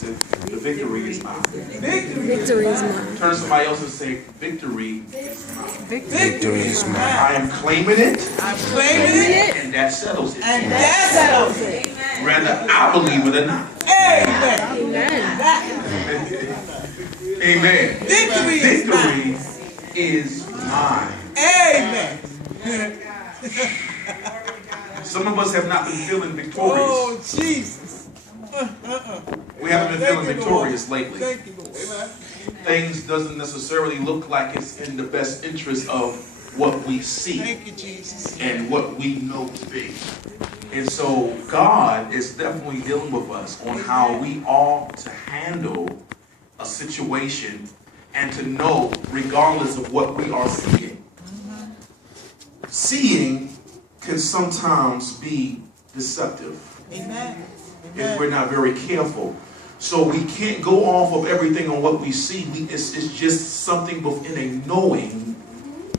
said, the victory is mine. Victory is mine. Turn to somebody else and say, victory is mine. Victory is mine. I am claiming it. I'm claiming it. And that settles it. And that settles it. Whether I believe it or not. Amen. Amen. Victory is mine. Amen. Some of us have not been feeling victorious. Oh, Jesus. We haven't been feeling victorious lately. Thank you, Lord. Things doesn't necessarily look like it's in the best interest of what we see. Thank you, Jesus. And what we know to be. And so God is definitely dealing with us on how we ought to handle a situation and to know regardless of what we are seeing. Seeing can sometimes be deceptive. Amen. If we're not very careful. So we can't go off of everything on what we see. It's just something within a knowing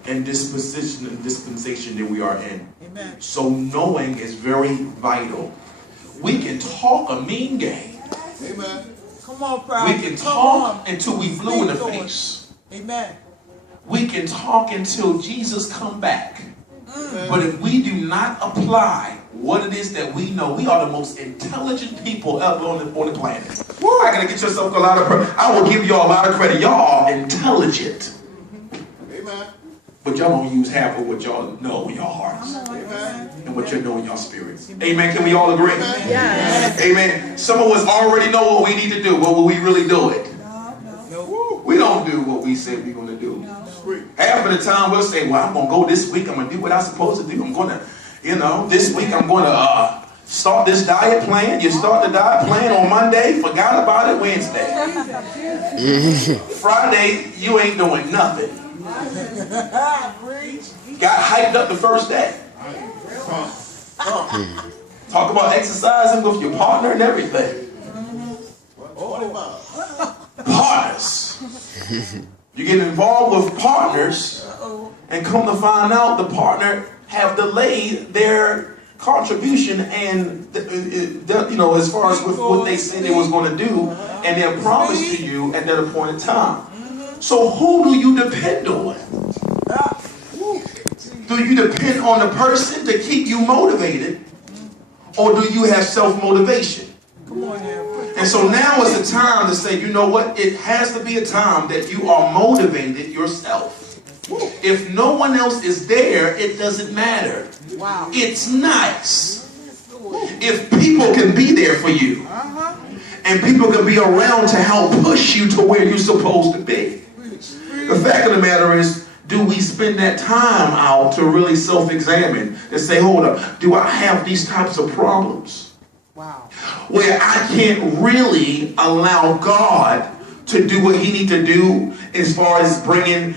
and dispensation that we are in. Amen. So knowing is very vital. We can talk a mean game. Amen. Come on, proud. We can talk until we blue in the face. Amen. We can talk until Jesus come back. But if we do not apply what it is that we know, we are the most intelligent people ever on the planet. I gotta get yourself a lot of credit. I will give y'all a lot of credit. Y'all are intelligent. Amen. But y'all don't use half of what y'all know in your hearts. And what you know in your spirits. Amen. Can we all agree? Yes. Amen. Some of us already know what we need to do, but will we really do it? No. We don't do what we say we're going to do. Half of the time we'll say, well, I'm going to go this week. I'm going to do what I'm supposed to do. I'm going to, this week I'm going to start this diet plan. You start the diet plan on Monday, forgot about it Wednesday. Friday, you ain't doing nothing. Got hyped up the first day. Talk about exercising with your partner and everything. Partners. You get involved with partners and come to find out the partner have delayed their contribution and as far as with what they say they was going to do and their promise to you at that appointed time. So who do you depend on? Do you depend on the person to keep you motivated, or do you have self-motivation? And so now is the time to say, you know what? It has to be a time that you are motivated yourself. If no one else is there, it doesn't matter. Wow. It's nice if people can be there for you. And people can be around to help push you to where you're supposed to be. The fact of the matter is, do we spend that time out to really self-examine and say, hold up, do I have these types of problems? Wow. Where I can't really allow God to do what he needs to do as far as bringing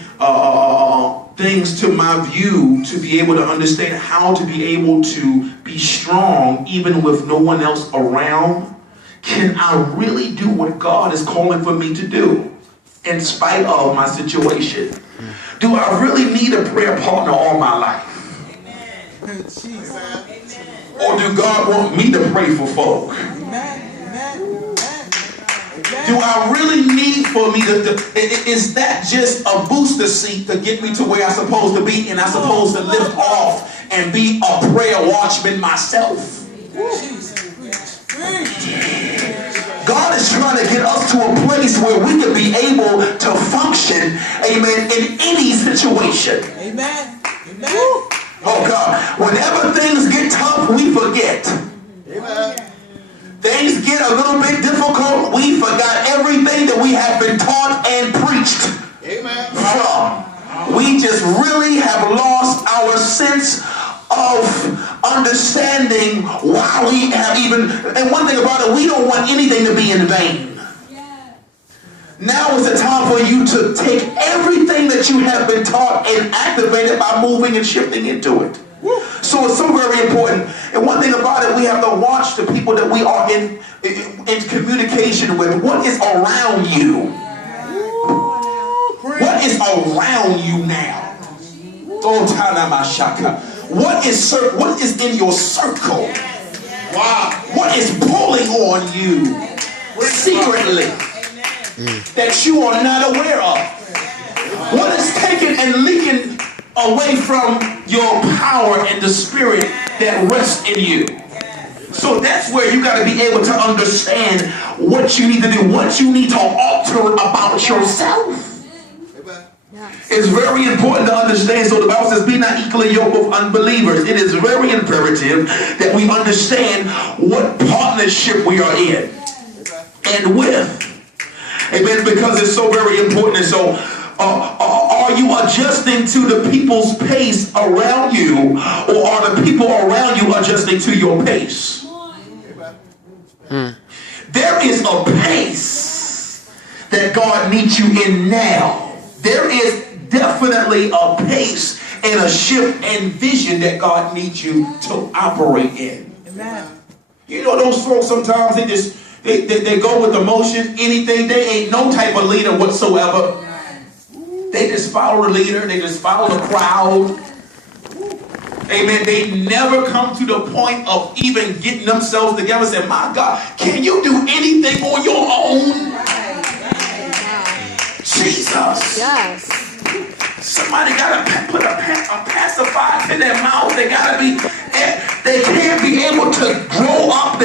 things to my view to be able to understand how to be able to be strong even with no one else around. Can I really do what God is calling for me to do in spite of my situation? Do I really need a prayer partner all my life? Amen. Or do God want me to pray for folk? Do I really need for me to, is that just a booster seat to get me to where I'm supposed to be and I'm supposed to lift off and be a prayer watchman myself? God is trying to get us to a place where we can be able to function, amen, in any situation. Amen. Amen. Oh God, whenever things get tough, we forget. Amen. Things get a little bit difficult, we forgot everything that we have been taught and preached. Amen. From. We just really have lost our sense of understanding why we have even, and one thing about it, we don't want anything to be in vain. Now is the time for you to take everything that you have been taught and activate it by moving and shifting into it. So it's so very important. And one thing about it, we have to watch the people that we are in communication with. What is around you? What is around you now? Oh, Tanamashaka. What is in your circle? Wow. What is pulling on you? secretly that you are not aware of. What is taken and leaking away from your power and the spirit that rests in you. So that's where you got to be able to understand what you need to do, what you need to alter about yourself. It's very important to understand. So the Bible says, be not equally yoked with unbelievers. It is very imperative that we understand what partnership we are in and with. Amen. Because it's so very important. And so are you adjusting to the people's pace around you, or are the people around you adjusting to your pace? There is a pace that God needs you in now. There is definitely a pace and a shift and vision that God needs you to operate in. Amen. You know those folks sometimes they go with the motion, anything. They ain't no type of leader whatsoever. They just follow the leader. They just follow the crowd. Amen. They never come to the point of even getting themselves together and say, my God, can you do anything on your own? Jesus. Yes. Somebody got to put a pacifier in their mouth. They got to be, they can't be able to grow up